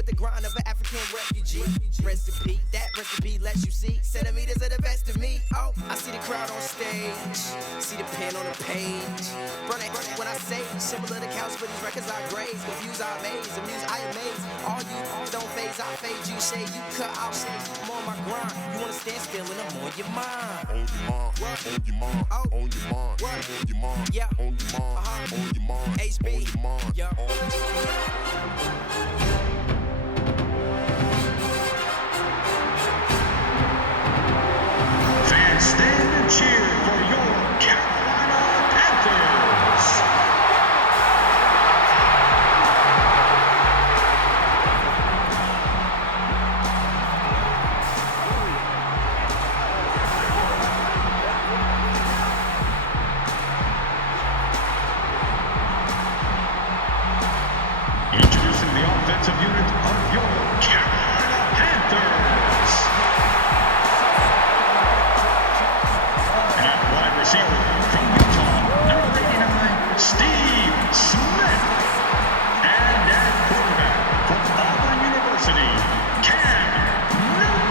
with the grind of an African refugee. Recipe, that recipe lets you see centimeters of the best of me. Oh, I see the crowd on stage, see the pen on the page. Run it when I say similar to counts for these records I graze. Confuse, I amaze, amuse, I amaze. All you don't phase, I fade you. Say you cut, I'll say I'm on my grind. You wanna stand still and I'm on your mind. On your mind, on your mind, on your mind, on your mind, yeah, on your mind, on your mind, HB, on your mind, yeah. Fans stand and cheer for your Carolina Panthers. Introducing the offensive unit of your Carolina Panthers. At wide receiver from Utah, number 89, Steve Smith. And at quarterback from Auburn University, Cam Newton.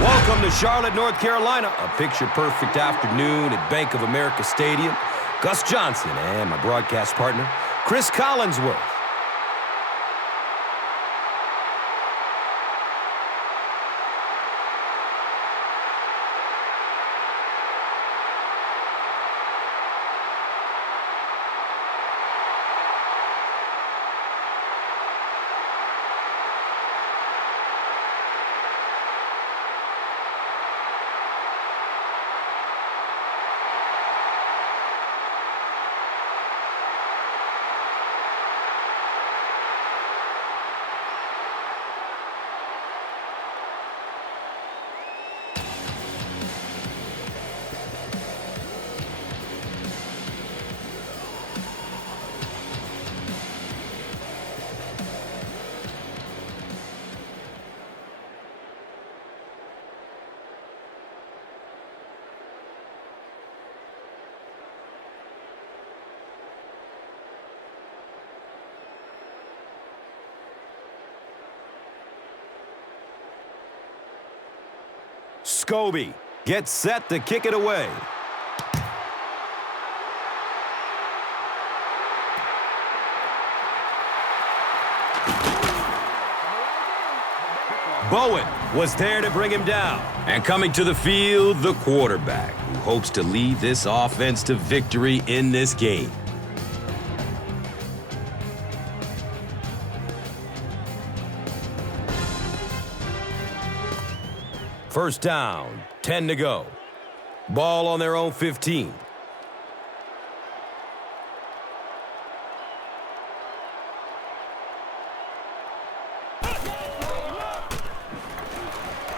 Welcome to Charlotte, North Carolina, a picture-perfect afternoon at Bank of America Stadium. Gus Johnson and my broadcast partner, Chris Collinsworth. Scobie gets set to kick it away. Bowen was there to bring him down. And coming to the field, the quarterback, who hopes to lead this offense to victory in this game. First down, 10 to go. Ball on their own 15.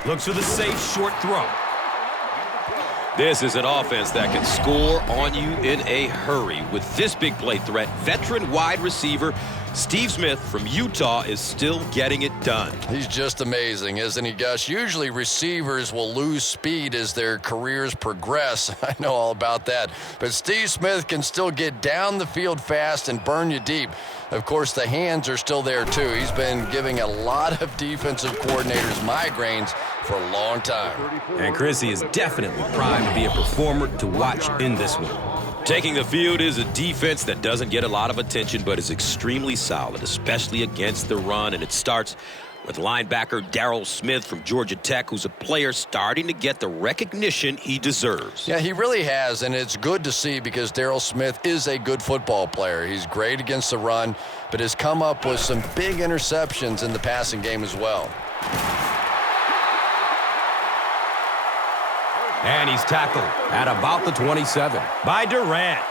Looks for the safe short throw. This is an offense that can score on you in a hurry. With this big play threat, veteran wide receiver Steve Smith from Utah is still getting it done. He's just amazing, isn't he, Gus? Usually receivers will lose speed as their careers progress. I know all about that. But Steve Smith can still get down the field fast and burn you deep. Of course, the hands are still there, too. He's been giving a lot of defensive coordinators migraines for a long time. And Chrissy is definitely primed to be a performer to watch in this one. Taking the field is a defense that doesn't get a lot of attention but is extremely solid, especially against the run. And it starts with linebacker Darryl Smith from Georgia Tech, who's a player starting to get the recognition he deserves. Yeah, he really has, and it's good to see because Darryl Smith is a good football player. He's great against the run, but has come up with some big interceptions in the passing game as well. And he's tackled at about the 27 by Durant.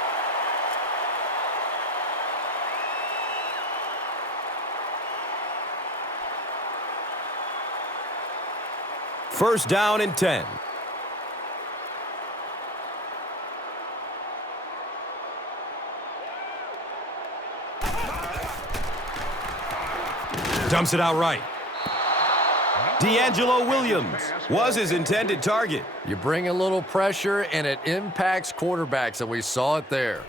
First down and 10. Dumps it out right. D'Angelo Williams was his intended target. You bring a little pressure, and it impacts quarterbacks, and we saw it there.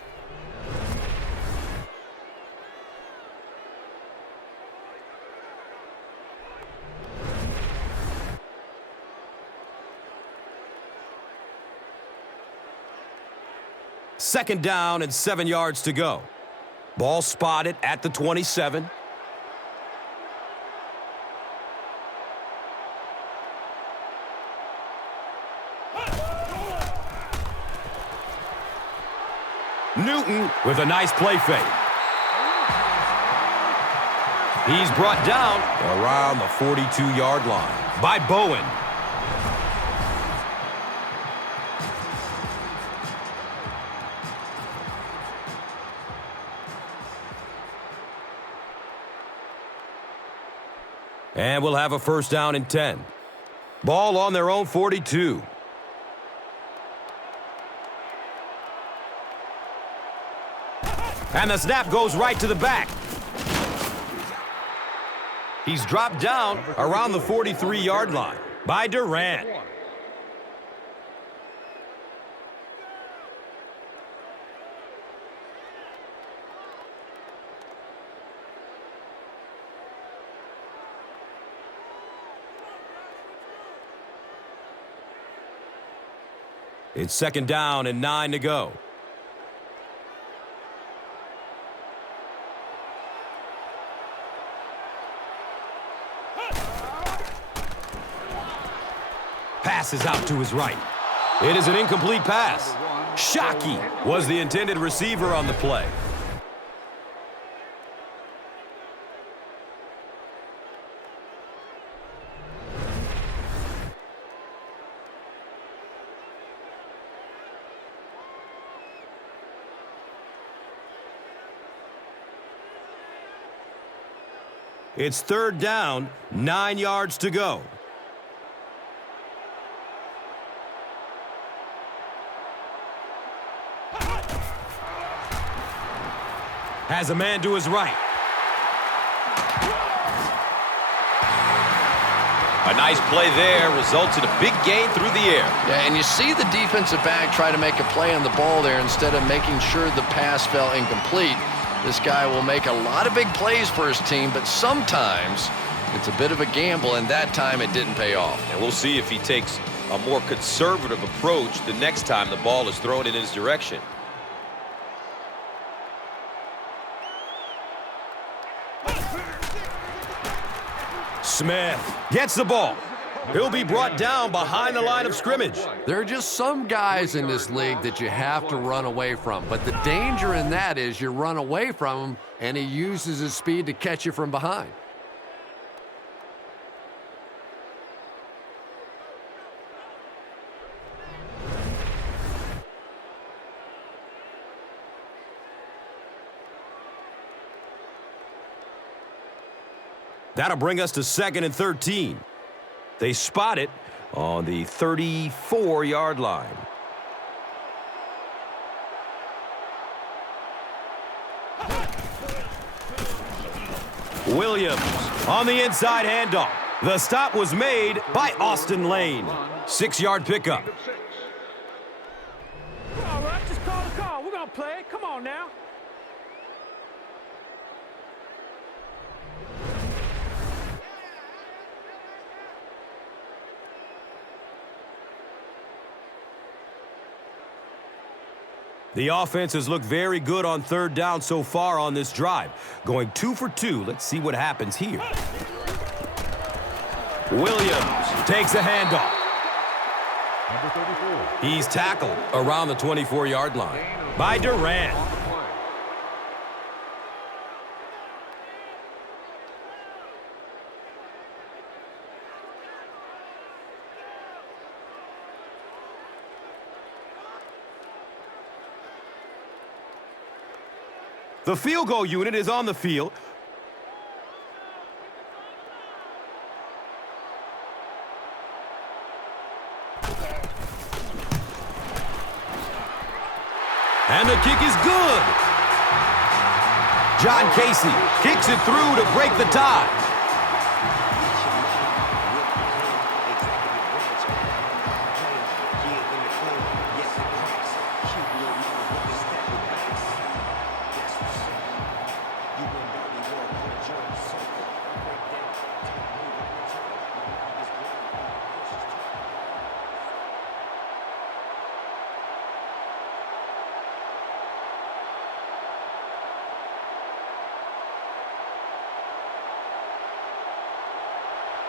Second down and 7 yards to go. Ball spotted at the 27. Newton with a nice play fake. He's brought down around the 42-yard line by Bowen. And we'll have a first down and 10. Ball on their own 42. And the snap goes right to the back. He's dropped down around the 43-yard line by Durant. It's second down and 9 to go. Pass is out to his right. It is an incomplete pass. Shockey was the intended receiver on the play. It's third down, 9 yards to go. Has a man to his right. A nice play there results in a big gain through the air. Yeah, and you see the defensive back try to make a play on the ball there instead of making sure the pass fell incomplete. This guy will make a lot of big plays for his team, but sometimes it's a bit of a gamble, and that time it didn't pay off. And we'll see if he takes a more conservative approach the next time the ball is thrown in his direction. Smith gets the ball. He'll be brought down behind the line of scrimmage. There are just some guys in this league that you have to run away from, but the danger in that is you run away from him, and he uses his speed to catch you from behind. That'll bring us to second and 13. They spot it on the 34-yard line. Williams on the inside handoff. The stop was made by Austin Lane. 6-yard pickup. All right, just call the call. We're going to play it. Come on now. The offense has looked very good on third down so far on this drive. Going 2 for 2. Let's see what happens here. Williams takes a handoff. He's tackled around the 24-yard line by Durant. The field goal unit is on the field. And the kick is good. John Casey kicks it through to break the tie.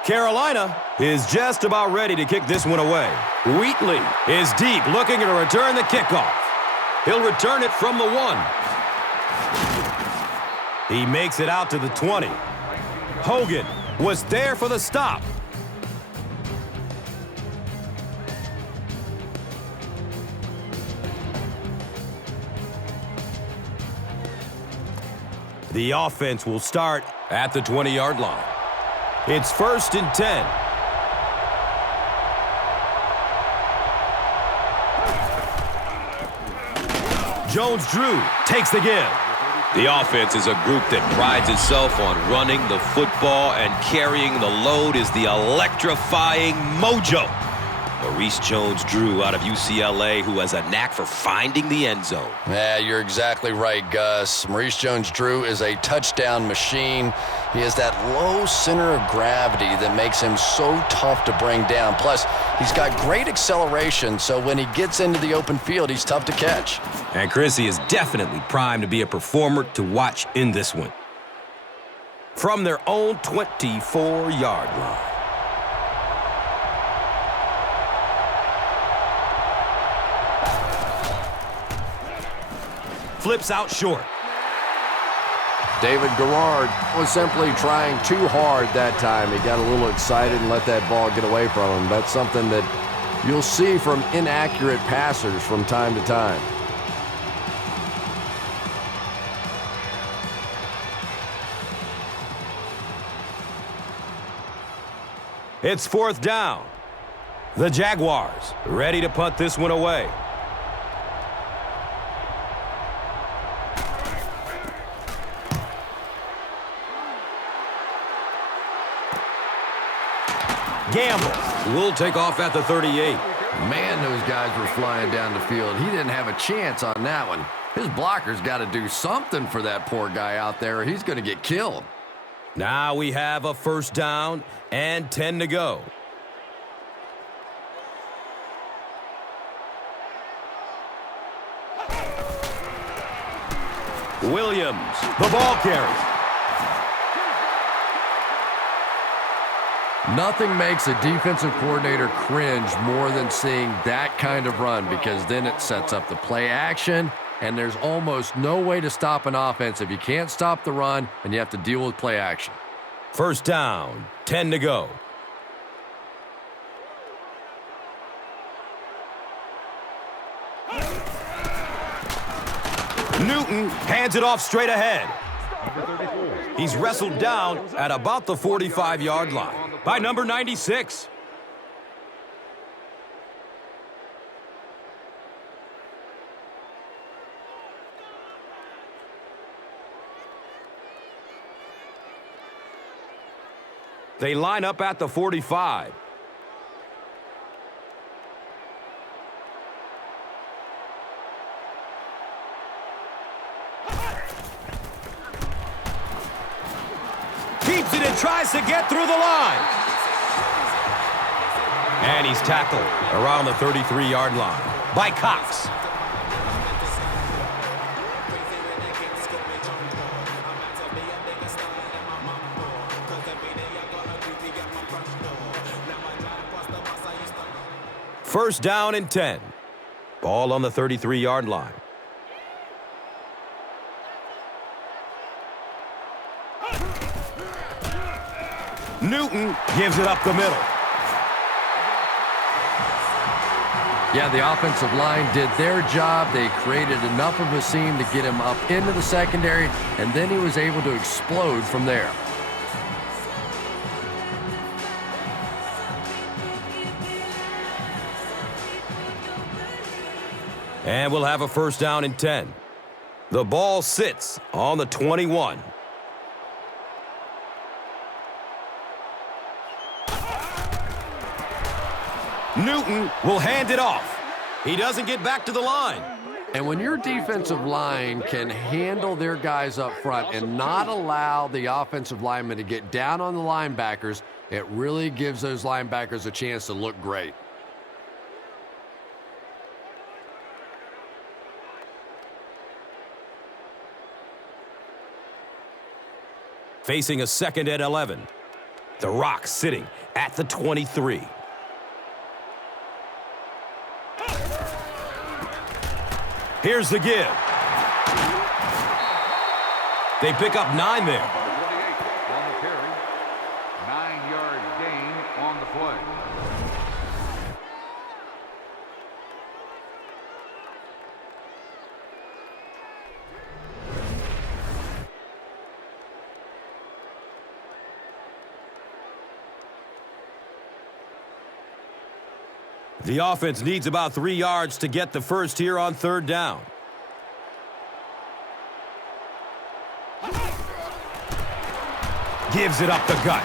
Carolina is just about ready to kick this one away. Wheatley is deep, looking to return the kickoff. He'll return it from the 1. He makes it out to the 20. Hogan was there for the stop. The offense will start at the 20-yard line. It's 1st and 10. Jones-Drew takes the give. The offense is a group that prides itself on running the football, and carrying the load is the electrifying mojo. Maurice Jones-Drew out of UCLA, who has a knack for finding the end zone. Yeah, you're exactly right, Gus. Maurice Jones-Drew is a touchdown machine. He has that low center of gravity that makes him so tough to bring down. Plus, he's got great acceleration, so when he gets into the open field, he's tough to catch. And Chrissy is definitely primed to be a performer to watch in this one. From their own 24-yard line. Flips out short. David Garrard was simply trying too hard that time. He got a little excited and let that ball get away from him. That's something that you'll see from inaccurate passers from time to time. It's 4th down. The Jaguars ready to punt this one away. Gamble will take off at the 38. Man, those guys were flying down the field. He didn't have a chance on that one. His blocker's got to do something for that poor guy out there, or he's going to get killed. Now we have a 1st down and 10 to go. Williams, the ball carrier. Nothing makes a defensive coordinator cringe more than seeing that kind of run, because then it sets up the play action, and there's almost no way to stop an offense if you can't stop the run and you have to deal with play action. 1st down, 10 to go. Newton hands it off straight ahead. He's wrestled down at about the 45-yard line by number 96. They line up at the 45. Keeps it and tries to get through the line. And he's tackled around the 33-yard line by Cox. First down and 10. Ball on the 33-yard line. Newton gives it up the middle. Yeah, the offensive line did their job. They created enough of a seam to get him up into the secondary, and then he was able to explode from there. And we'll have a first down and 10. The ball sits on the 21. Newton will hand it off. He doesn't get back to the line. And when your defensive line can handle their guys up front and not allow the offensive linemen to get down on the linebackers, it really gives those linebackers a chance to look great. Facing a 2nd and 11. The Rock sitting at the 23. Here's the give. They pick up 9 there. 28 on the carry. 9-yard gain on the play. The offense needs about 3 yards to get the first here on 3rd down. Gives it up the gut.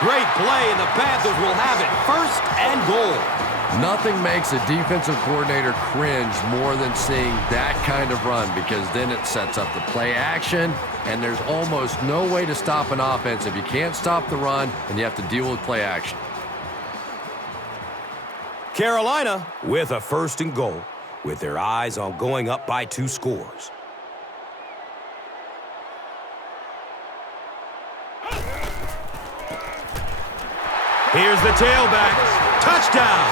Great play, and the Panthers will have it. 1st and goal. Nothing makes a defensive coordinator cringe more than seeing that kind of run, because then it sets up the play action, and there's almost no way to stop an offense if you can't stop the run and you have to deal with play action. Carolina with a 1st and goal, with their eyes on going up by 2 scores. Here's the tailback. Touchdown!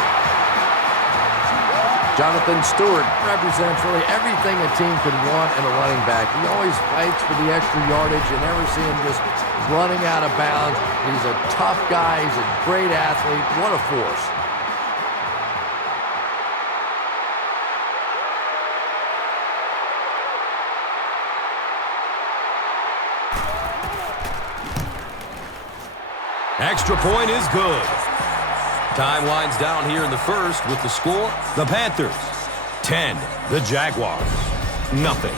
Jonathan Stewart represents really everything a team could want in a running back. He always fights for the extra yardage. You never see him just running out of bounds. He's a tough guy. He's a great athlete. What a force. Extra point is good. Time winds down here in the 1st with the score. The Panthers, 10. The Jaguars, nothing.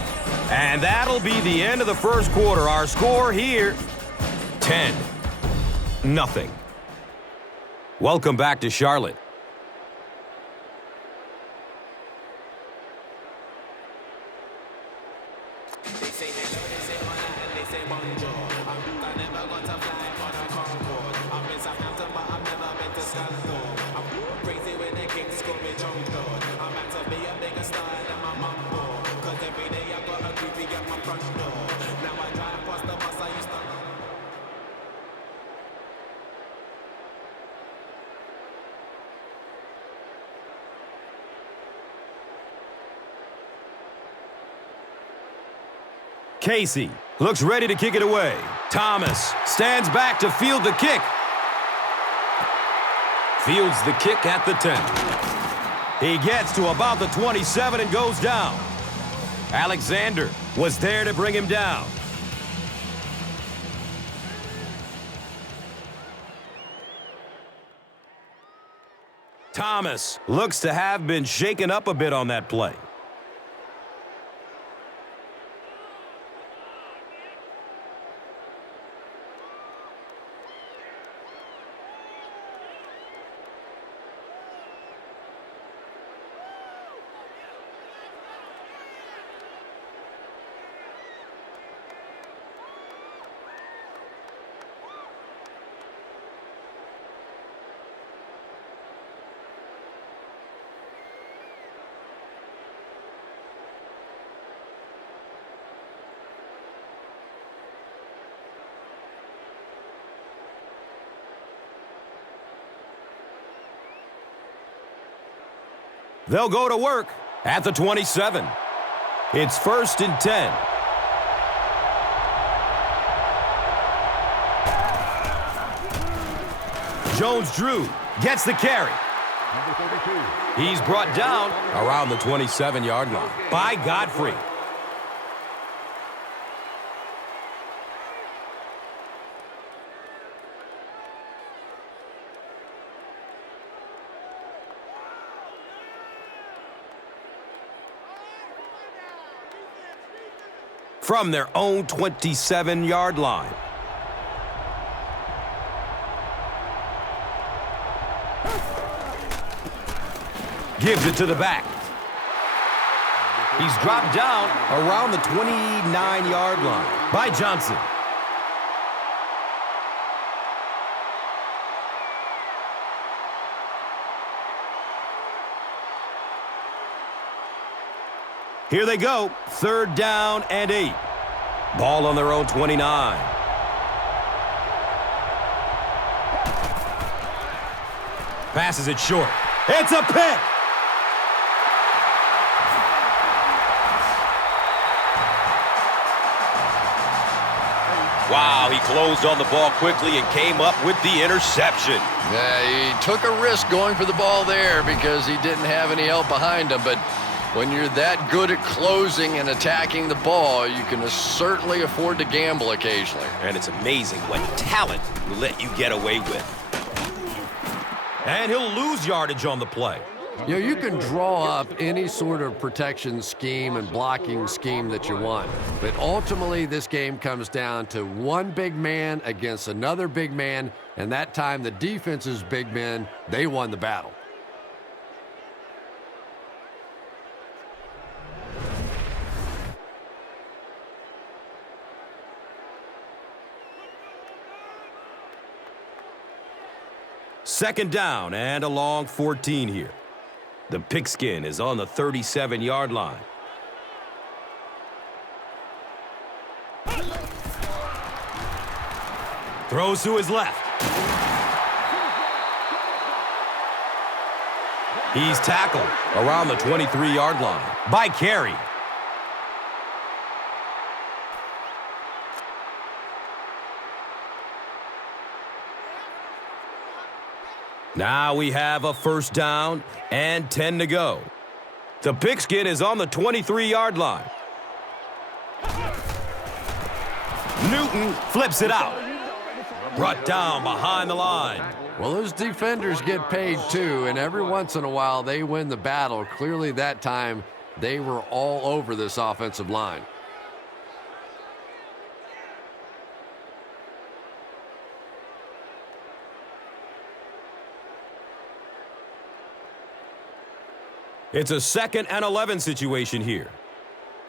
And that'll be the end of the 1st quarter. Our score here, 10-0. Welcome back to Charlotte. Casey looks ready to kick it away. Thomas stands back to field the kick. Fields the kick at the 10. He gets to about the 27 and goes down. Alexander was there to bring him down. Thomas looks to have been shaken up a bit on that play. They'll go to work at the 27. It's 1st and 10. Jones-Drew gets the carry. He's brought down around the 27-yard line by Godfrey. From their own 27-yard line. Gives it to the back. He's dropped down around the 29-yard line by Johnson. Here they go, 3rd down and 8. Ball on their own 29. Passes it short. It's a pick. Wow, he closed on the ball quickly and came up with the interception. Yeah, he took a risk going for the ball there because he didn't have any help behind him. But when you're that good at closing and attacking the ball, you can certainly afford to gamble occasionally. And it's amazing what talent will let you get away with. And he'll lose yardage on the play. You know, you can draw up any sort of protection scheme and blocking scheme that you want. But ultimately, this game comes down to one big man against another big man. And that time, the defense's big men, they won the battle. Second down and a long 14 here. The pigskin is on the 37-yard line. Throws to his left. He's tackled around the 23-yard line by Carey. Now we have a first down and 10 to go. The pigskin is on the 23-yard line. Newton flips it out. Brought down behind the line. Well, those defenders get paid too, and every once in a while they win the battle. Clearly that time they were all over this offensive line. It's a 2nd and 11 situation here.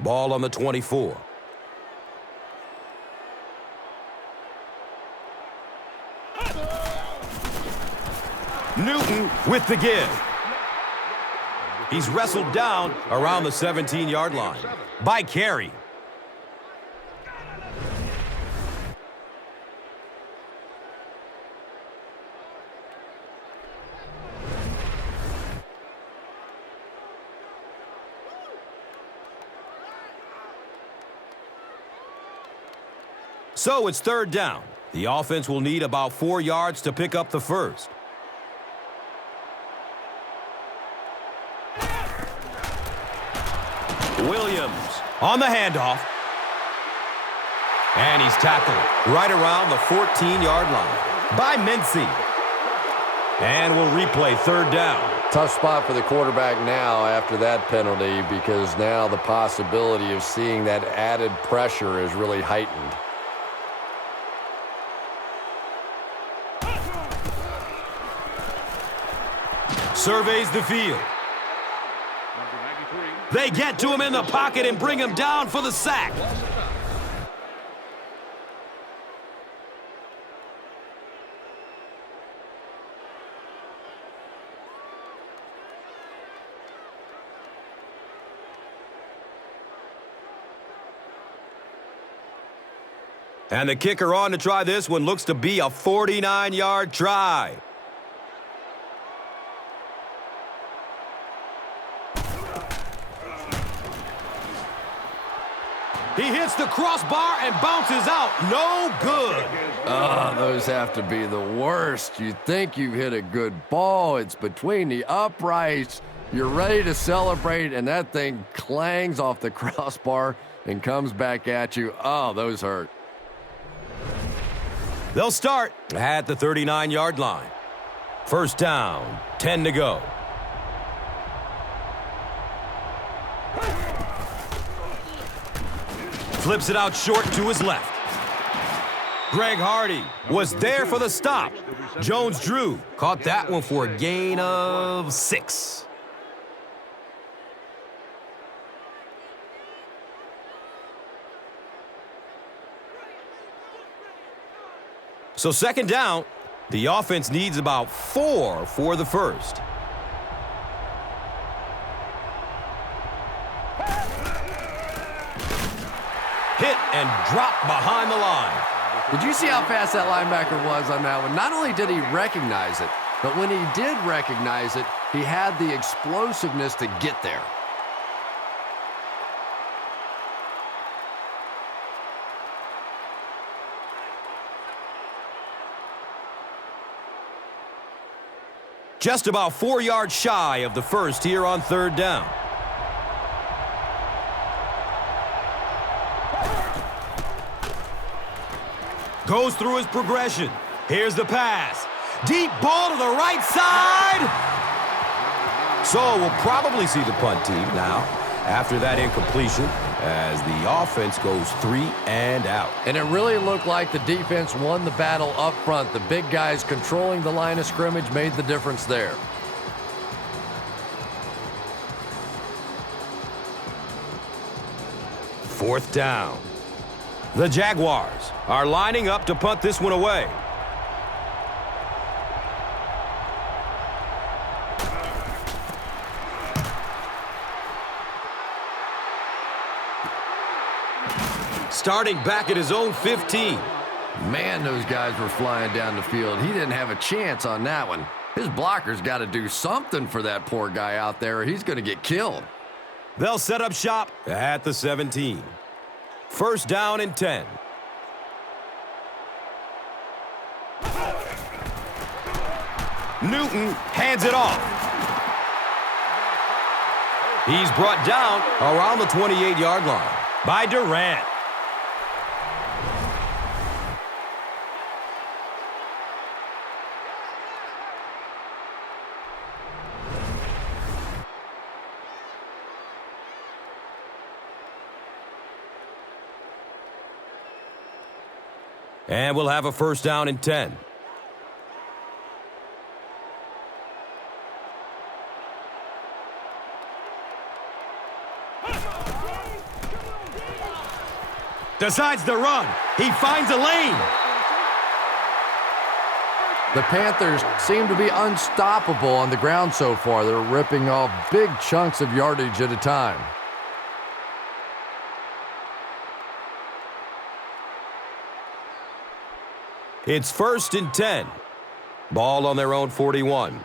Ball on the 24. Newton with the give. He's wrestled down around the 17-yard line by Carey. So it's third down. The offense will need about 4 yards to pick up the first. Williams on the handoff. And he's tackled right around the 14-yard line by Mincy. And we'll replay third down. Tough spot for the quarterback now after that penalty, because now the possibility of seeing that added pressure is really heightened. Surveys the field. They get to him in the pocket and bring him down for the sack. And the kicker on to try this one looks to be a 49-yard try. He hits the crossbar and bounces out. No good. Oh, those have to be the worst. You think you hit a good ball. It's between the uprights. You're ready to celebrate, and that thing clangs off the crossbar and comes back at you. Oh, those hurt. They'll start at the 39-yard line. First down, 10 to go. Flips it out short to his left. Greg Hardy was there for the stop. Jones-Drew caught that one for a gain of 6. So second down, the offense needs about 4 for the first. Hit and dropped behind the line. Did you see how fast that linebacker was on that one? Not only did he recognize it, But when he did recognize it, he had the explosiveness to get there. Just about 4 yards shy of the first here on third down. Goes through his progression. Here's the pass. Deep ball to the right side. So we'll probably see the punt team now after that incompletion as the offense goes 3 and out. And it really looked like the defense won the battle up front. The big guys controlling the line of scrimmage made the difference there. Fourth down. The Jaguars are lining up to punt this one away. Starting back at his own 15. Man, those guys were flying down the field. He didn't have a chance on that one. His blocker's got to do something for that poor guy out there or he's going to get killed. They'll set up shop at the 17. First down and 10. Newton hands it off. He's brought down around the 28-yard line by Durant. And we'll have a first down and 10. Decides to run. He finds a lane. The Panthers seem to be unstoppable on the ground so far. They're ripping off big chunks of yardage at a time. It's first and 10. Ball on their own 41.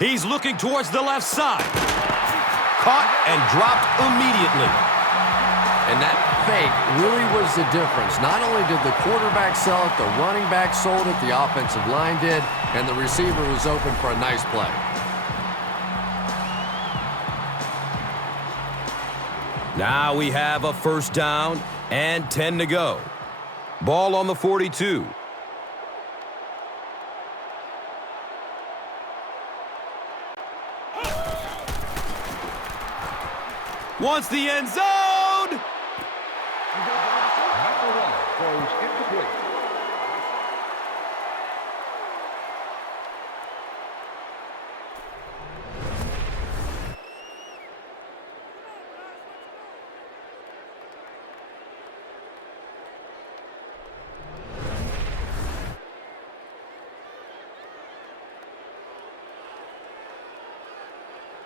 He's looking towards the left side. Caught and dropped immediately. And that fake really was the difference. Not only did the quarterback sell it, the running back sold it, the offensive line did, and the receiver was open for a nice play. Now we have a first down and 10 to go. Ball on the 42. Wants the end zone. Number 1 throws incomplete.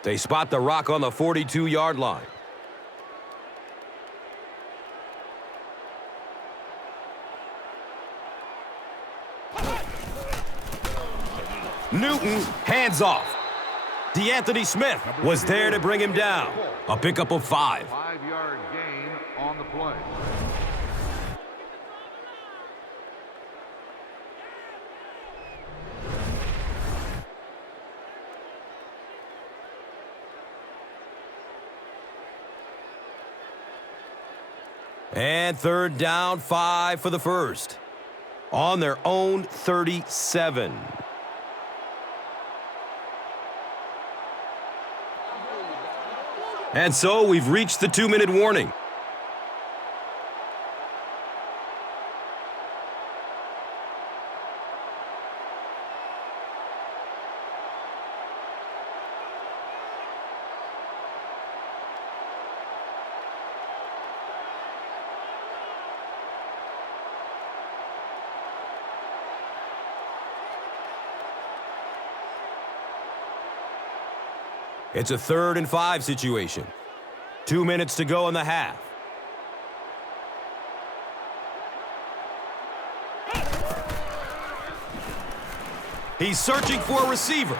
They spot the rock on the 42-yard line. Newton, hands off. DeAnthony Smith was there to bring him down. A pickup of 5. 5-yard gain on the play. And third down, 5 for the first. On their own 37. And so we've reached the 2-minute warning. It's a 3rd and 5 situation. 2 minutes to go in the half. He's searching for a receiver.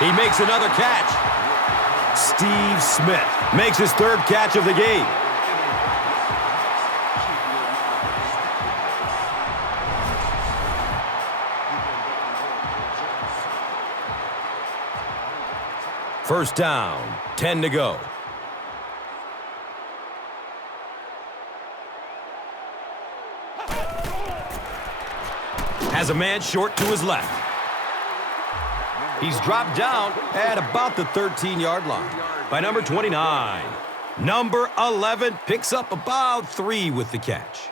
He makes another catch. Steve Smith makes his 3rd catch of the game. First down, 10 to go. Has a man short to his left. He's dropped down at about the 13-yard line by number 29. Number 11 picks up about 3 with the catch.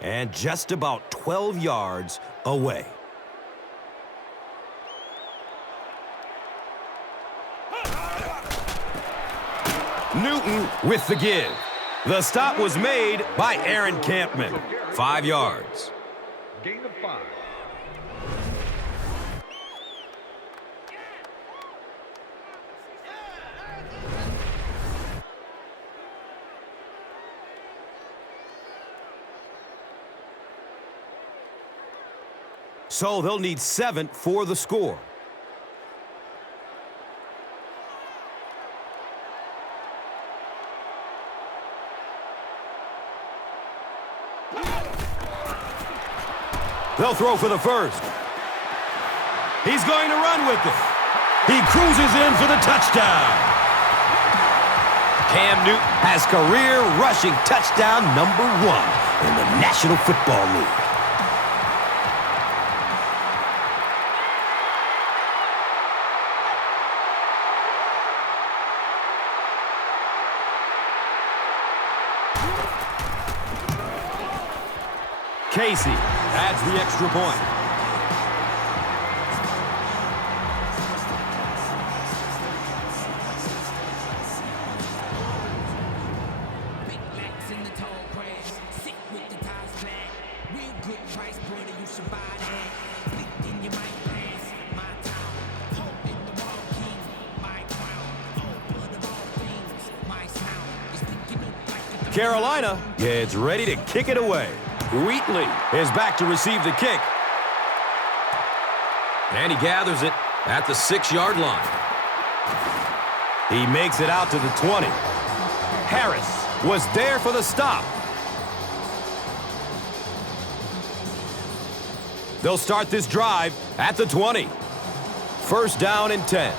And just about 12 yards away. Newton with the give. The stop was made by Aaron Campman. 5 yards. Gain of 5. So they'll need 7 for the score. They'll throw for the first. He's going to run with it. He cruises in for the touchdown. Cam Newton has career rushing touchdown number 1 in the National Football League. Casey adds the extra point. Carolina gets ready to kick it away. Wheatley is back to receive the kick. And he gathers it at the 6-yard line. He makes it out to the 20. Harris was there for the stop. They'll start this drive at the 20. First down and 10.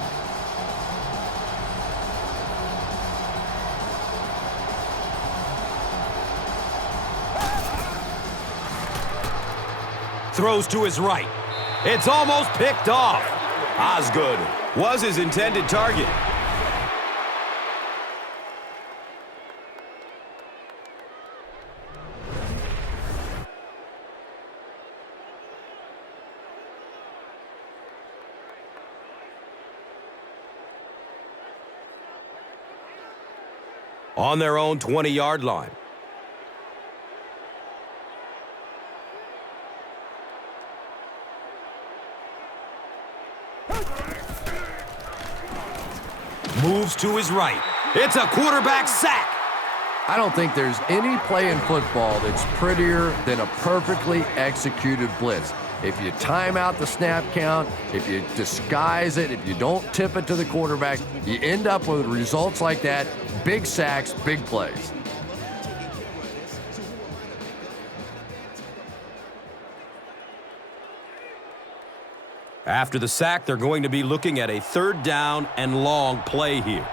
Throws to his right. It's almost picked off. Osgood was his intended target. On their own 20-yard line. Moves to his right. It's a quarterback sack. I don't think there's any play in football that's prettier than a perfectly executed blitz. If you time out the snap count, if you disguise it, if you don't tip it to the quarterback, you end up with results like that. Big sacks, big plays. After the sack, they're going to be looking at a 3rd down and long play here.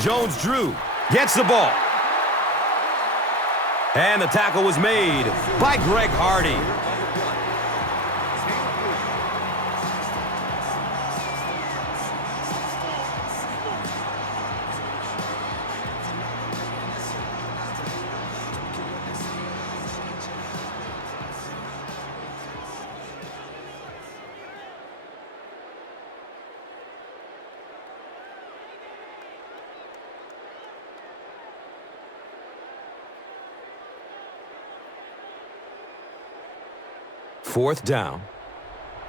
Jones-Drew gets the ball. And the tackle was made by Greg Hardy. 4th down.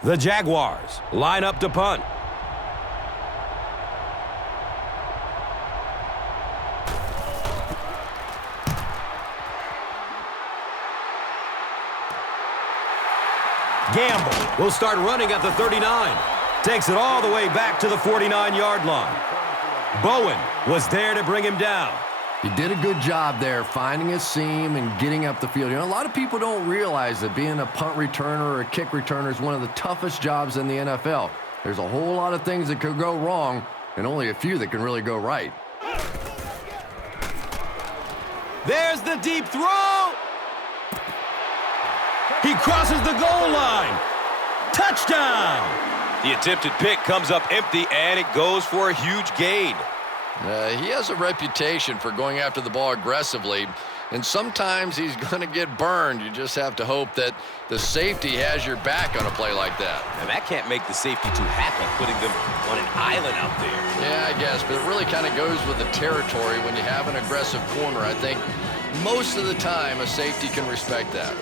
The Jaguars line up to punt. Gamble will start running at the 39. Takes it all the way back to the 49-yard line. Bowen was there to bring him down. He did a good job there finding a seam and getting up the field. You know, a lot of people don't realize that being a punt returner or a kick returner is one of the toughest jobs in the NFL. There's a whole lot of things that could go wrong and only a few that can really go right. There's the deep throw. He crosses the goal line. Touchdown! The attempted pick comes up empty, and it goes for a huge gain. He has a reputation for going after the ball aggressively, and sometimes he's going to get burned. You just have to hope that the safety has your back on a play like that. And that can't make the safety too happy, putting them on an island out there. Yeah, I guess, but it really kind of goes with the territory when you have an aggressive corner. I think most of the time a safety can respect that.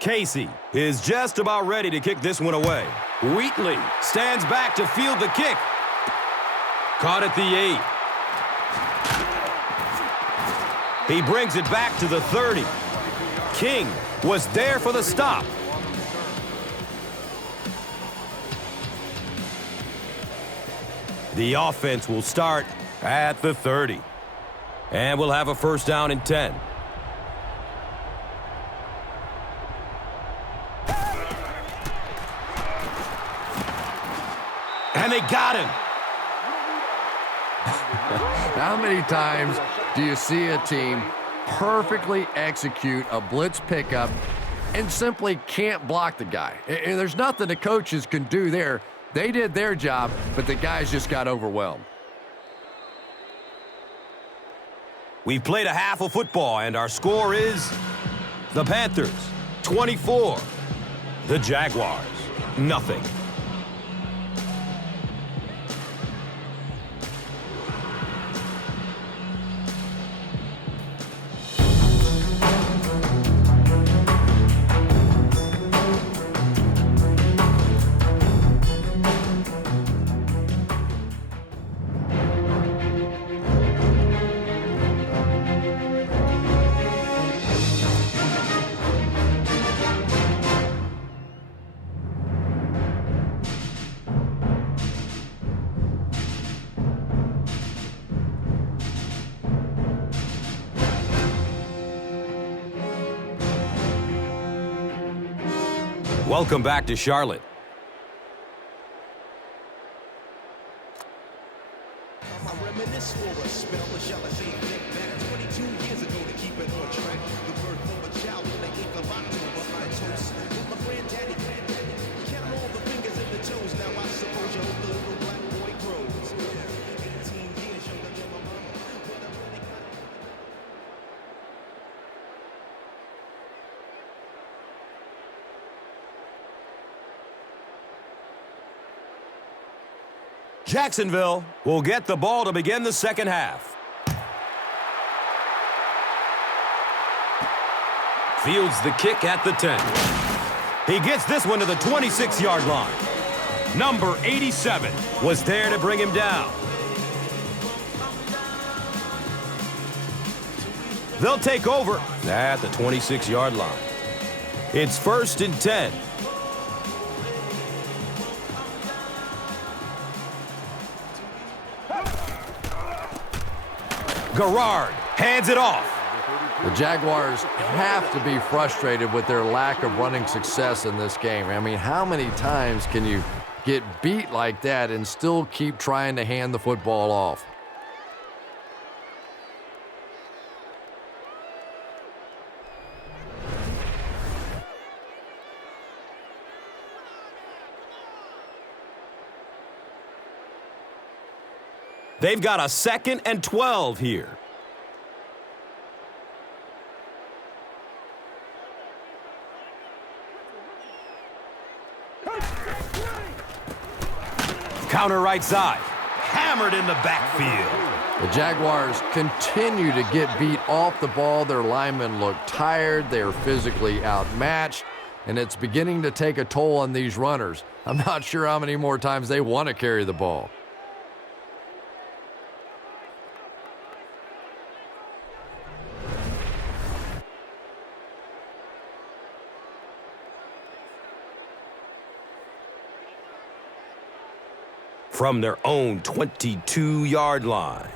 Casey is just about ready to kick this one away. Wheatley stands back to field the kick. Caught at the 8. He brings it back to the 30. King was there for the stop. The offense will start at the 30. And we'll have a 1st down and 10. And they got him. How many times do you see a team perfectly execute a blitz pickup and simply can't block the guy? And there's nothing the coaches can do there. They did their job, but the guys just got overwhelmed. We've played a half of football, and our score is the Panthers 24, the Jaguars nothing. Welcome back to Charlotte. Jacksonville will get the ball to begin the 2nd half. Fields the kick at the 10. He gets this one to the 26-yard line. Number 87 was there to bring him down. They'll take over at the 26-yard line. It's 1st and 10. Garrard hands it off. The Jaguars have to be frustrated with their lack of running success in this game. I mean, how many times can you get beat like that and still keep trying to hand the football off? They've got a 2nd and 12 here. Counter right side. Hammered in the backfield. The Jaguars continue to get beat off the ball. Their linemen look tired. They are physically outmatched, and it's beginning to take a toll on these runners. I'm not sure how many more times they want to carry the ball. From their own 22-yard line.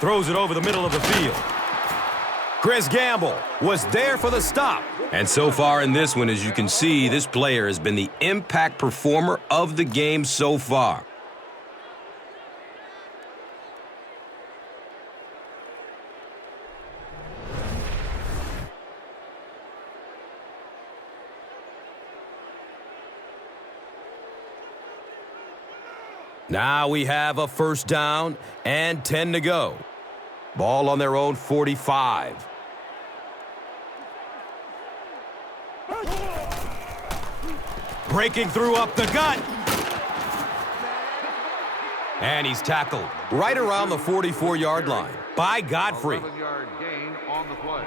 Throws it over the middle of the field. Chris Gamble was there for the stop. And so far in this one, as you can see, this player has been the impact performer of the game so far. Now we have a 1st down and 10 to go. Ball on their own 45. Breaking through up the gut. And he's tackled right around the 44-yard line by Godfrey. 11-yard gain on the play.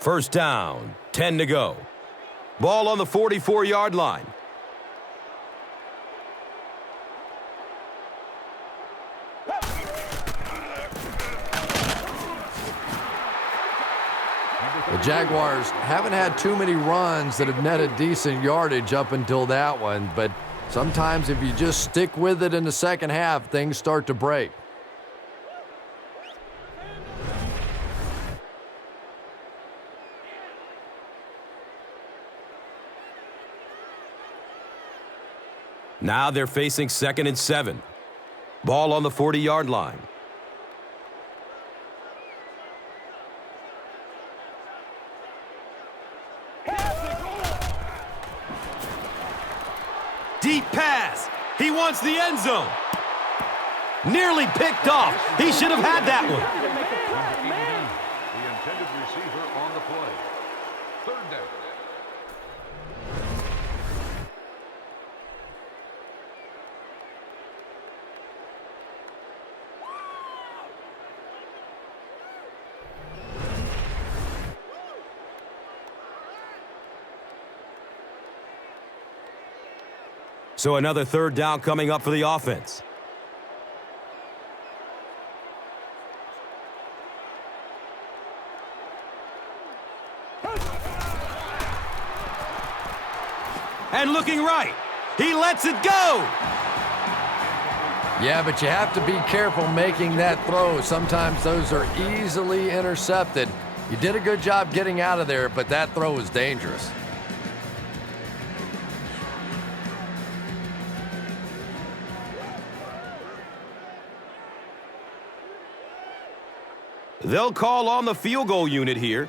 First down, 10 to go. Ball on the 44-yard line. The Jaguars haven't had too many runs that have netted decent yardage up until that one, but sometimes if you just stick with it in the second half, things start to break. Now they're facing 2nd and 7. Ball on the 40-yard line. Deep pass. He wants the end zone. Nearly picked off. He should have had that one. The intended receiver on the play. 3rd down. So another 3rd down coming up for the offense. And looking right. He lets it go. Yeah, but you have to be careful making that throw. Sometimes those are easily intercepted. You did a good job getting out of there, but that throw was dangerous. They'll call on the field goal unit here.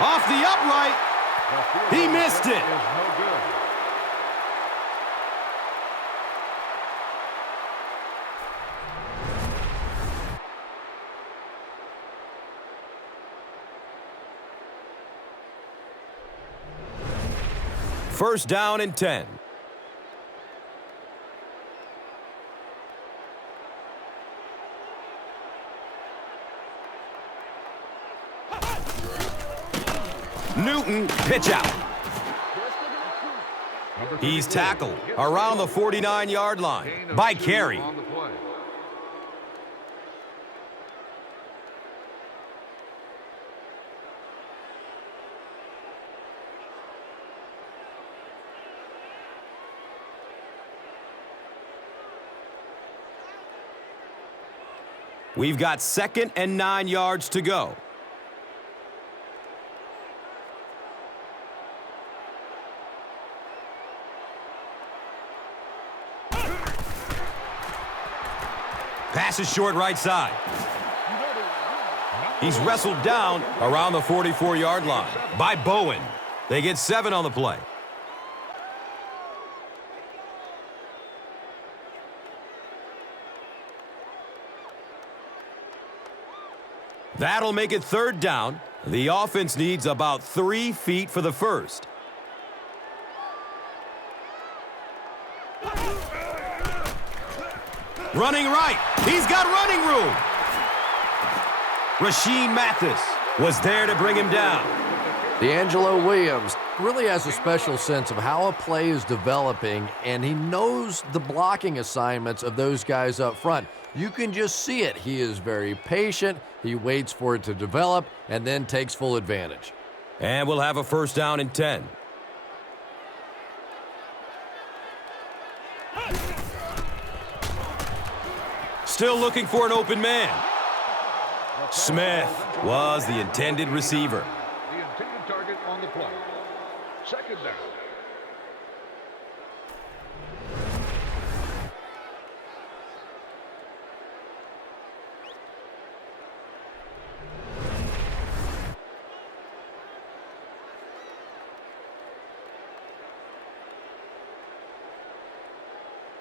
Off the upright. He missed it. First down and 10. Newton, pitch out. He's tackled around the 49-yard line by Carey. We've got 2nd and 9 yards to go. Pass is short right side. He's wrestled down around the 44-yard line by Bowen. They get 7 on the play. That'll make it 3rd down. The offense needs about 3 feet for the first. Running right. He's got running room. Rasheed Mathis was there to bring him down. D'Angelo Williams really has a special sense of how a play is developing, and he knows the blocking assignments of those guys up front. You can just see it. He is very patient. He waits for it to develop and then takes full advantage. And we'll have a 1st down and 10. Still looking for an open man. Smith was the intended receiver. The intended target on the play. 2nd down.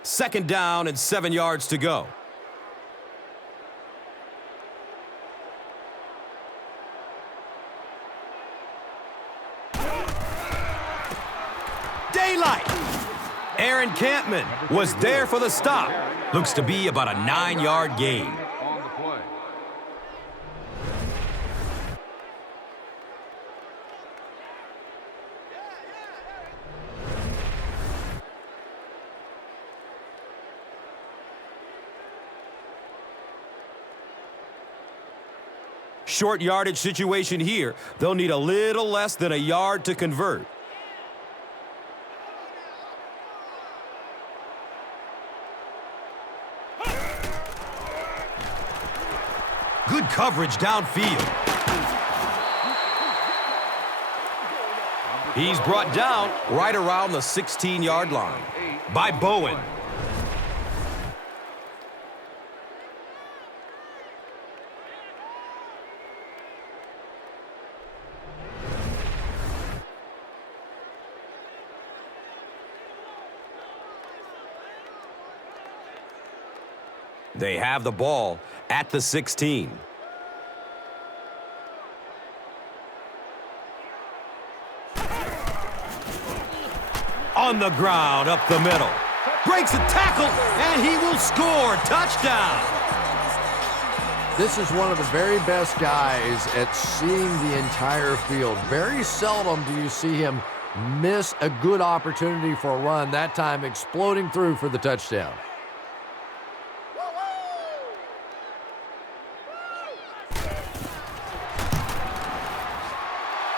Second down and 7 yards to go. Daylight. Aaron Campman was there for the stop. Looks to be about a 9-yard gain. On the play. Short yardage situation here. They'll need a little less than a yard to convert. Good coverage downfield. He's brought down right around the 16-yard line by Bowen. They have the ball at the 16. On the ground, up the middle. Breaks a tackle, and he will score. Touchdown. This is one of the very best guys at seeing the entire field. Very seldom do you see him miss a good opportunity for a run, that time exploding through for the touchdown.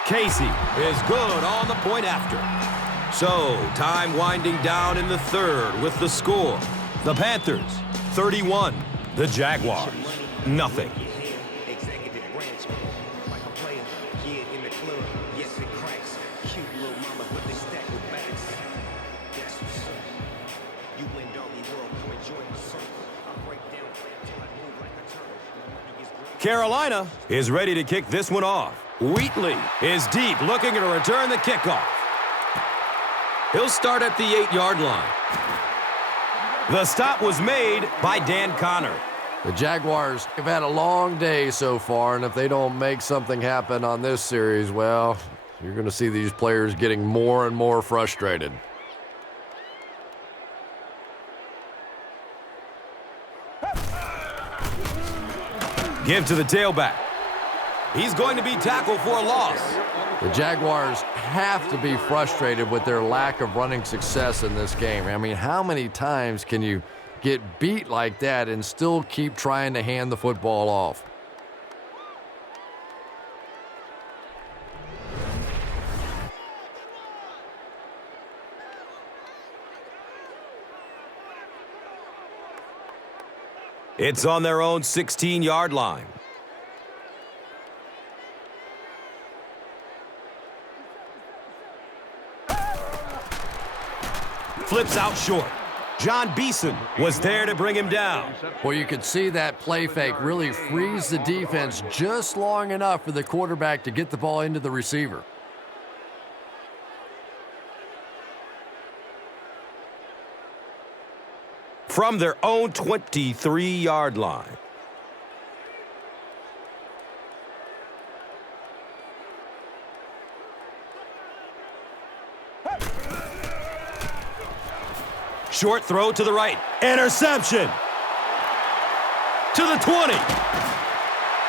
Casey is good on the point after. So, time winding down in the 3rd with the score. The Panthers, 31. The Jaguars, nothing. Carolina is ready to kick this one off. Wheatley is deep, looking to return the kickoff. He'll start at the 8-yard line. The stop was made by Dan Connor. The Jaguars have had a long day so far, and if they don't make something happen on this series, well, you're going to see these players getting more and more frustrated. Give to the tailback. He's going to be tackled for a loss. The Jaguars have to be frustrated with their lack of running success in this game. I mean, how many times can you get beat like that and still keep trying to hand the football off? It's on their own 16-yard line. Flips out short. John Beeson was there to bring him down. Well, you could see that play fake really freeze the defense just long enough for the quarterback to get the ball into the receiver. From their own 23-yard line. Short throw to the right. Interception. To the 20.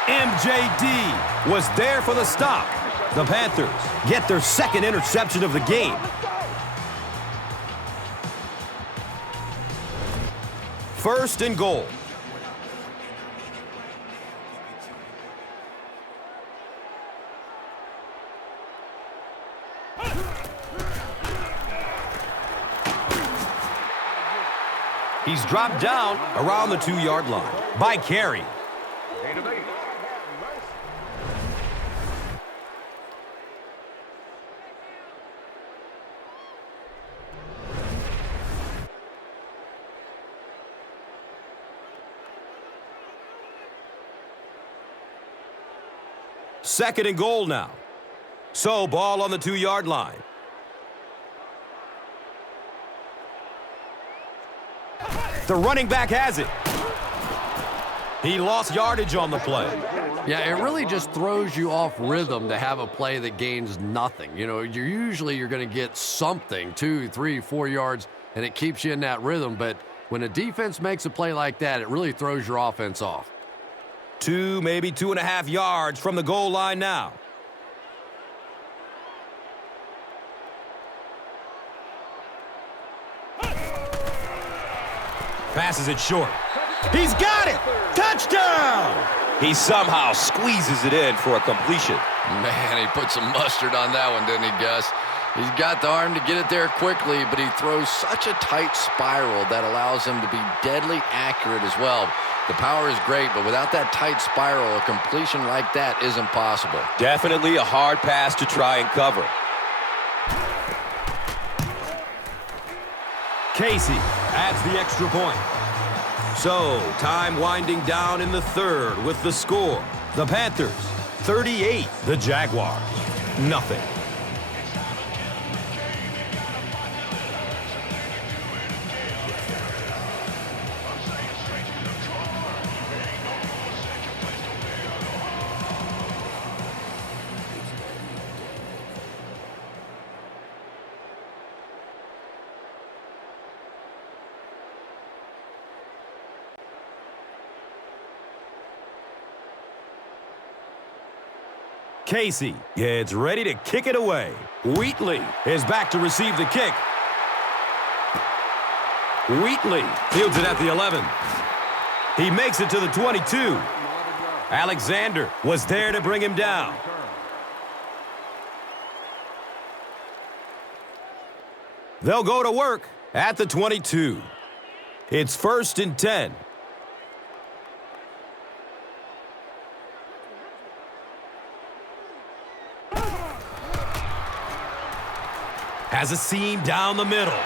MJD was there for the stop. The Panthers get their second interception of the game. First and goal. He's dropped down around the 2-yard line by carry. Second and goal now. So, ball on the 2-yard line. The running back has it. He lost yardage on the play. Yeah, it really just throws you off rhythm to have a play that gains nothing. You know, you're going to get something, 2, 3, 4 yards, and it keeps you in that rhythm. But when a defense makes a play like that, it really throws your offense off. 2, maybe 2.5 yards from the goal line now. Passes it short. He's got it! Touchdown! He somehow squeezes it in for a completion. Man, he put some mustard on that one, didn't he, Gus? He's got the arm to get it there quickly, but he throws such a tight spiral that allows him to be deadly accurate as well. The power is great, but without that tight spiral, a completion like that isn't possible. Definitely a hard pass to try and cover. Casey adds the extra point. So, time winding down in the third with the score. The Panthers, 38. The Jaguars, nothing. Casey gets ready to kick it away. Wheatley is back to receive the kick. Wheatley fields it at the 11. He makes it to the 22. Alexander was there to bring him down. They'll go to work at the 22. It's 1st and 10. Has a seam down the middle.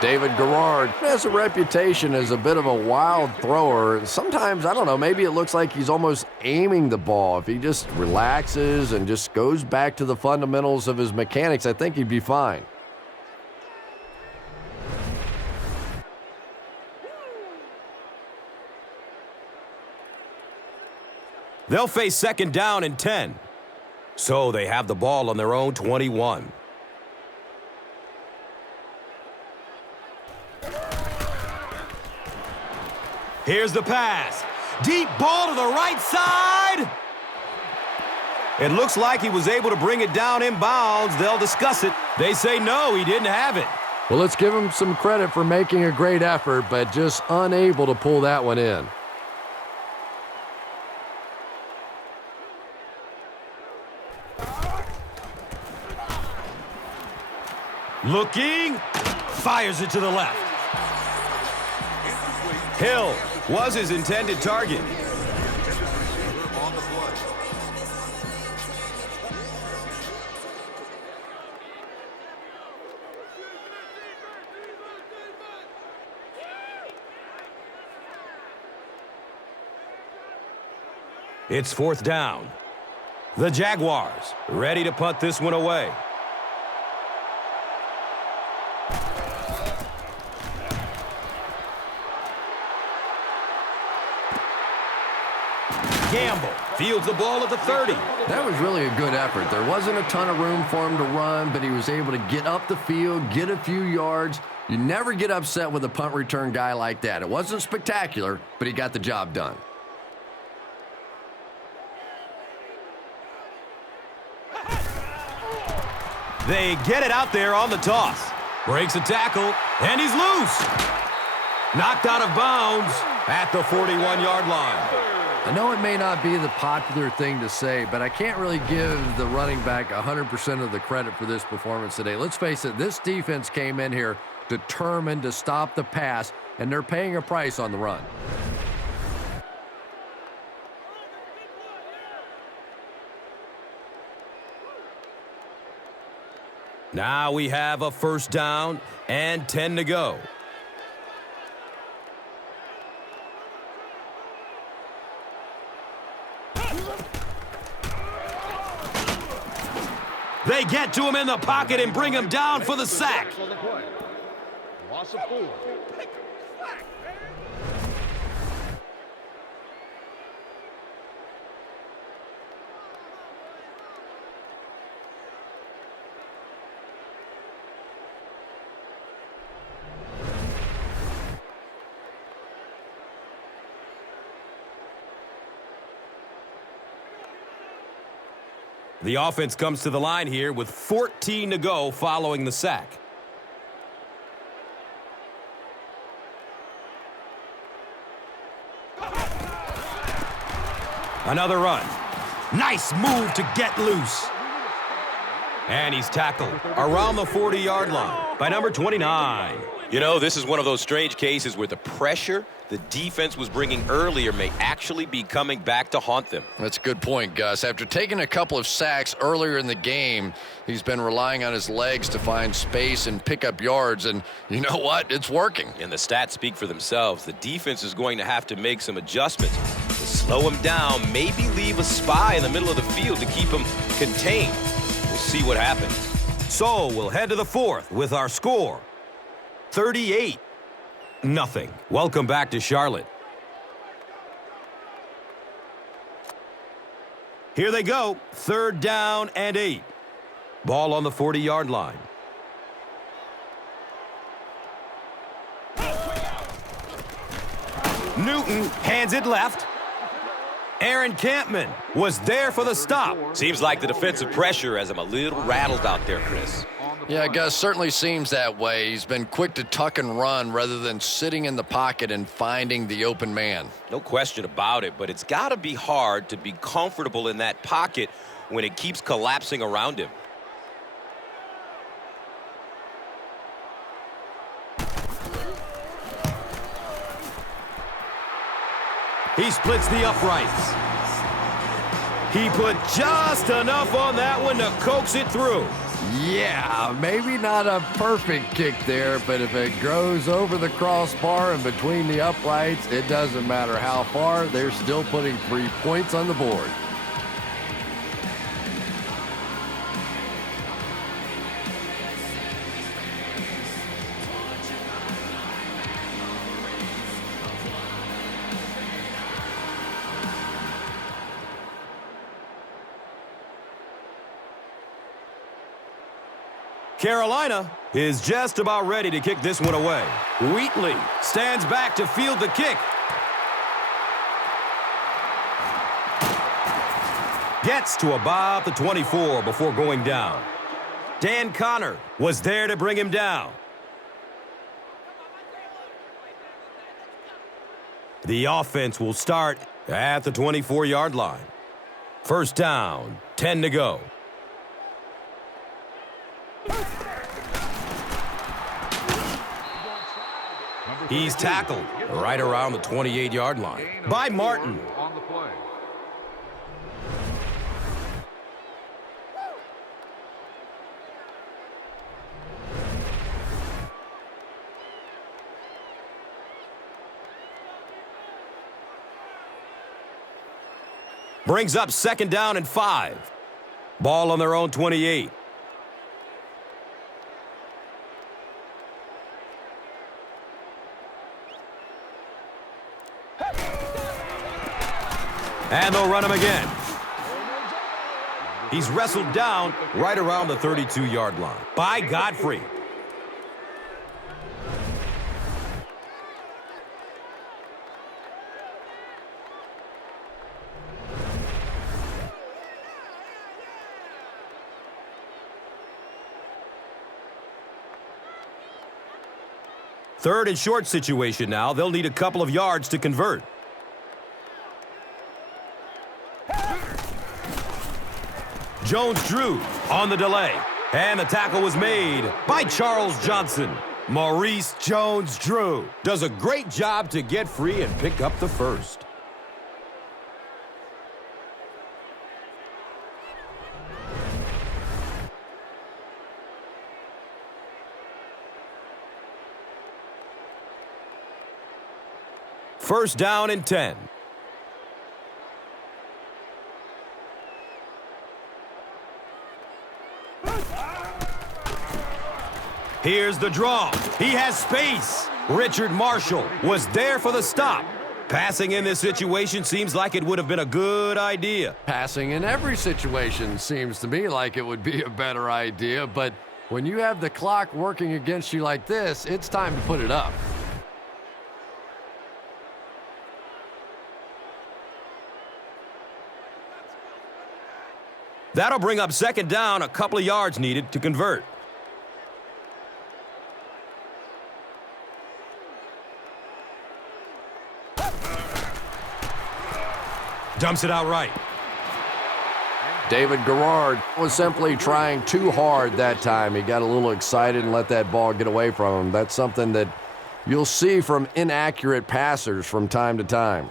David Garrard has a reputation as a bit of a wild thrower. Sometimes, I don't know, maybe it looks like he's almost aiming the ball. If he just relaxes and just goes back to the fundamentals of his mechanics, I think he'd be fine. They'll face 2nd down and 10. So they have the ball on their own 21. Here's the pass. Deep ball to the right side. It looks like he was able to bring it down in bounds. They'll discuss it. They say no, he didn't have it. Well, let's give him some credit for making a great effort, but just unable to pull that one in. Looking. Fires it to the left. Hill was his intended target. On the play. It's fourth down. The Jaguars ready to punt this one away. Gamble fields the ball at the 30. That was really a good effort. There wasn't a ton of room for him to run, but he was able to get up the field, get a few yards. You never get upset with a punt return guy like that. It wasn't spectacular, but he got the job done. They get it out there on the toss. Breaks a tackle, and he's loose. Knocked out of bounds at the 41-yard line. I know it may not be the popular thing to say, but I can't really give the running back 100% of the credit for this performance today. Let's face it, this defense came in here determined to stop the pass, and they're paying a price on the run. Now we have a first down and 10 to go. They get to him in the pocket and bring him down for the sack. Loss of 4. The offense comes to the line here with 14 to go following the sack. Another run. Nice move to get loose. And he's tackled around the 40-yard line by number 29. You know, this is one of those strange cases where the pressure the defense was bringing earlier may actually be coming back to haunt them. That's a good point, Gus. After taking a couple of sacks earlier in the game, he's been relying on his legs to find space and pick up yards, and you know what? It's working. And the stats speak for themselves. The defense is going to have to make some adjustments to slow him down, maybe leave a spy in the middle of the field to keep him contained. We'll see what happens. So we'll head to the fourth with our score, 38-0. Welcome back to Charlotte. Here they go. Third down and 8. Ball on the 40-yard line. Newton hands it left. Aaron Campman was there for the stop. Seems like the defensive pressure has him a little rattled out there, Chris. Yeah, Gus, certainly seems that way. He's been quick to tuck and run rather than sitting in the pocket and finding the open man. No question about it, but it's got to be hard to be comfortable in that pocket when it keeps collapsing around him. He splits the uprights. He put just enough on that one to coax it through. Yeah, maybe not a perfect kick there, but if it goes over the crossbar and between the uprights, it doesn't matter how far, they're still putting 3 points on the board. Carolina is just about ready to kick this one away. Wheatley stands back to field the kick. Gets to about the 24 before going down. Dan Connor was there to bring him down. The offense will start at the 24-yard line. First down, 10 to go. Number He's tackled right around the 28-yard line by Martin. On the play. Brings up 2nd down and 5. Ball on their own 28. And they'll run him again. He's wrestled down right around the 32-yard line by Godfrey. Third and short situation now. They'll need a couple of yards to convert. Jones-Drew on the delay. And the tackle was made by Charles Johnson. Maurice Jones-Drew does a great job to get free and pick up the first. First down and 10. Here's the draw. He has space. Richard Marshall was there for the stop. Passing in this situation seems like it would have been a good idea. Passing in every situation seems to me like it would be a better idea, but when you have the clock working against you like this, it's time to put it up. That'll bring up 2nd down, a couple of yards needed to convert. Dumps it out right. David Garrard was simply trying too hard that time. He got a little excited and let that ball get away from him. That's something that you'll see from inaccurate passers from time to time.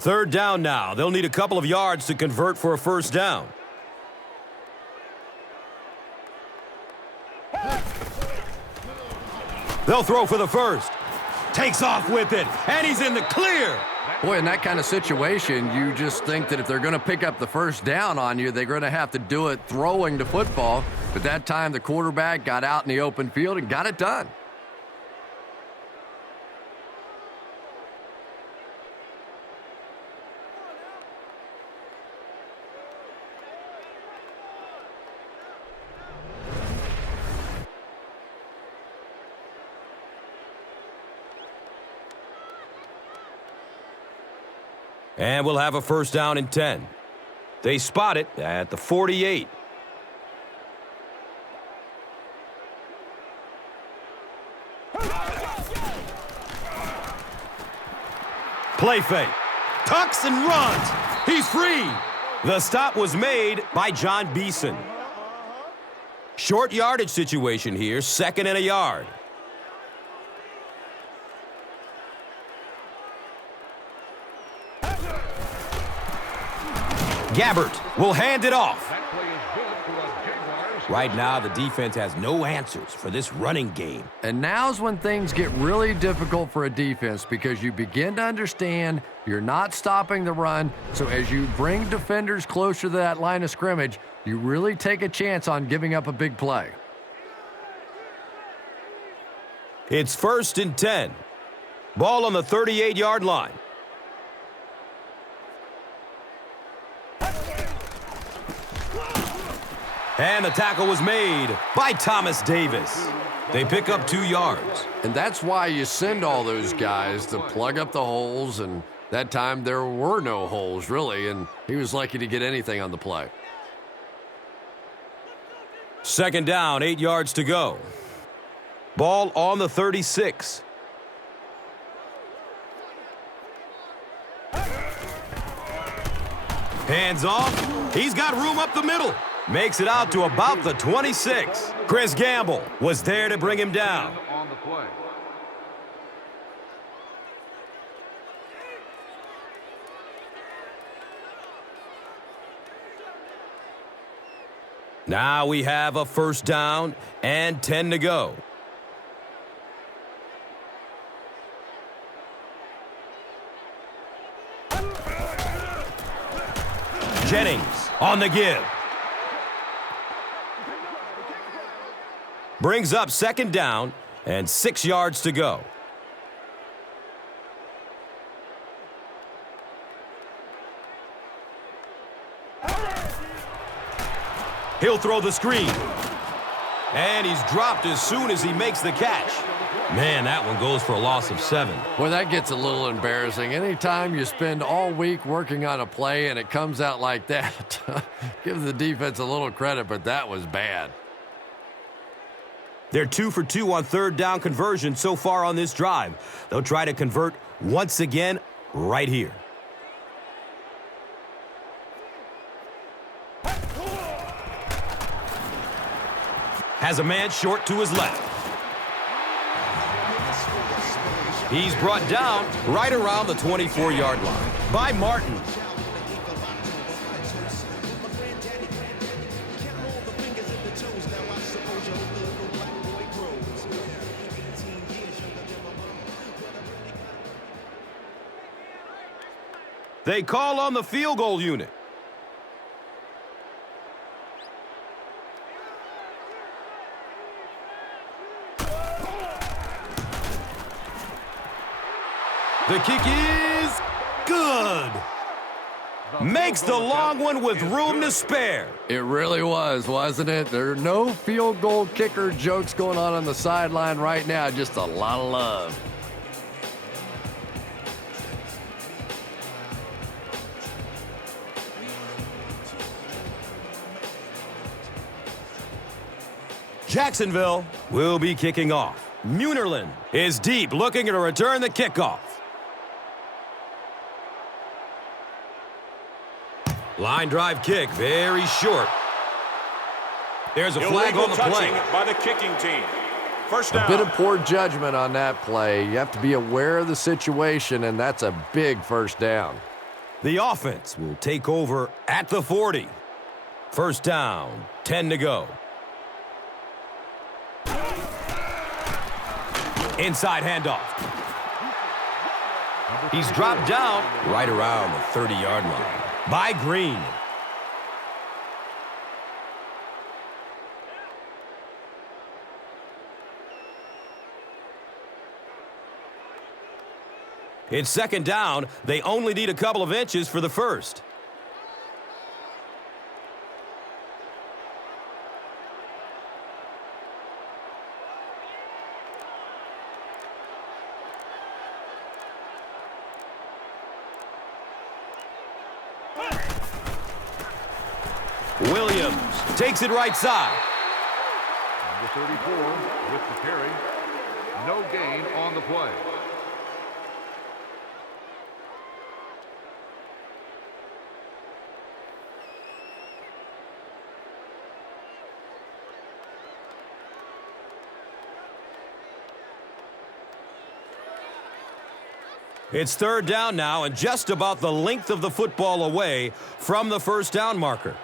3rd down now. They'll need a couple of yards to convert for a first down. They'll throw for the first. Takes off with it, and he's in the clear. Boy, in that kind of situation, you just think that if they're going to pick up the first down on you, they're going to have to do it throwing the football. But that time, the quarterback got out in the open field and got it done. And we'll have a first down and 10. They spot it at the 48. Play fake. Tucks and runs. He's free. The stop was made by John Beeson. Short yardage situation here, 2nd and a yard. Gabbert will hand it off. That play is good for a Jaguars. Right now, the defense has no answers for this running game. And now's when things get really difficult for a defense because you begin to understand you're not stopping the run. So as you bring defenders closer to that line of scrimmage, you really take a chance on giving up a big play. It's 1st and 10. Ball on the 38-yard line. And the tackle was made by Thomas Davis. They pick up 2 yards. And that's why you send all those guys to plug up the holes, and that time there were no holes, really, and he was lucky to get anything on the play. 2nd down, 8 yards to go. Ball on the 36. Hands off. He's got room up the middle. Makes it out to about the 26. Chris Gamble was there to bring him down. On the play. Now we have a first down and 10 to go. Jennings on the give. Brings up second down and 6 yards to go. He'll throw the screen. And he's dropped as soon as he makes the catch. Man, that one goes for a loss of 7. Well, that gets a little embarrassing. Anytime you spend all week working on a play and it comes out like that, give the defense a little credit, but that was bad. They're 2 for 2 on third down conversion so far on this drive. They'll try to convert once again right here. Has a man short to his left. He's brought down right around the 24-yard line by Martin. They call on the field goal unit. The kick is good. Makes the long one with room to spare. It really was, wasn't it? There are no field goal kicker jokes going on the sideline right now. Just a lot of love. Jacksonville will be kicking off. Munerlin is deep, looking to return the kickoff. Line drive kick, very short. There's a flag on the play. By the kicking team. First down. A bit of poor judgment on that play. You have to be aware of the situation, and that's a big first down. The offense will take over at the 40. First down, 10 to go. Inside handoff. He's dropped down right around the 30-yard line by Green. It's second down. They only need a couple of inches for the first. Williams takes it right side. Number 34 with the carry. No gain on the play. It's third down now and just about the length of the football away from the first down marker.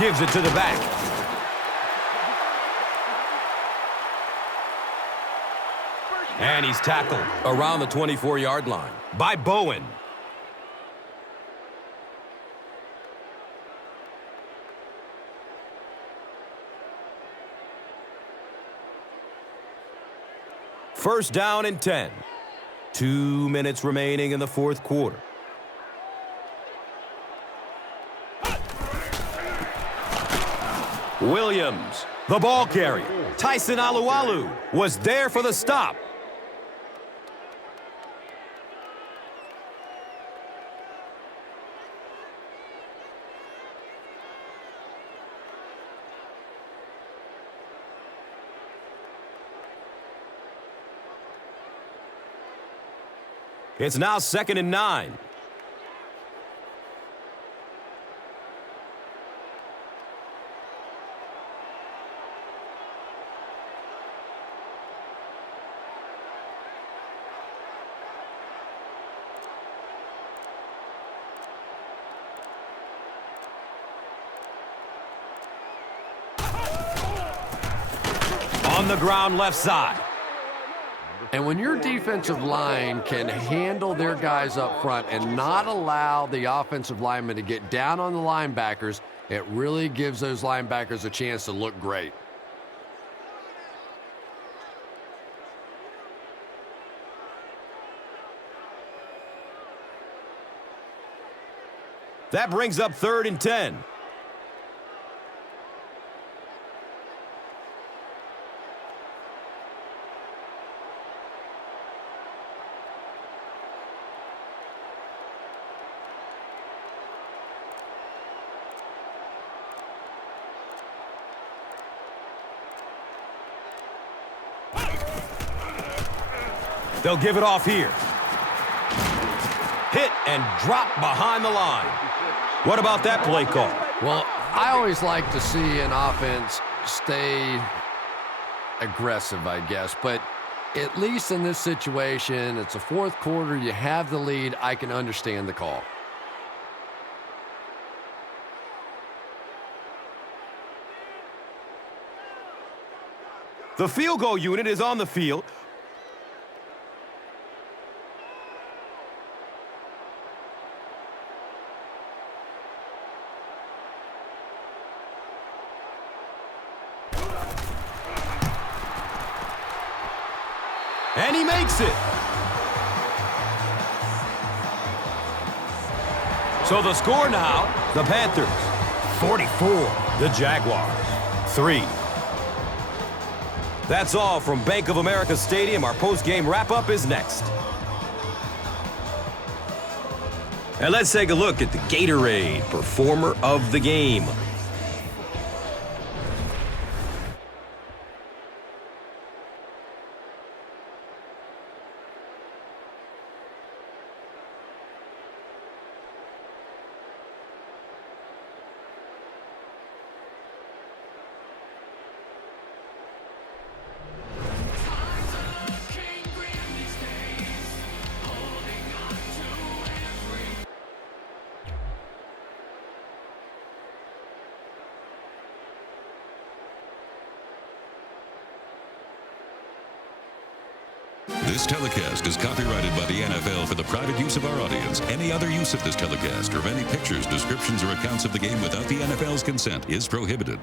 Gives it to the back. And he's tackled around the 24-yard line by Bowen. First down and 10. 2 minutes remaining in the fourth quarter. Williams, the ball carrier. Tyson Alualu was there for the stop. It's now 2nd and 9. On the ground left side. And when your defensive line can handle their guys up front and not allow the offensive linemen to get down on the linebackers, it really gives those linebackers a chance to look great. That brings up 3rd and 10. They'll give it off here. Hit and drop behind the line. What about that play call? Well, I always like to see an offense stay aggressive, I guess. But at least in this situation, it's a 4th quarter. You have the lead. I can understand the call. The field goal unit is on the field. And he makes it. So the score now, the Panthers 44, the Jaguars 3. That's all from Bank of America Stadium. Our post-game wrap-up is next. And let's take a look at the Gatorade Performer of the Game. This telecast is copyrighted by the NFL for the private use of our audience. Any other use of this telecast or of any pictures, descriptions, or accounts of the game without the NFL's consent is prohibited.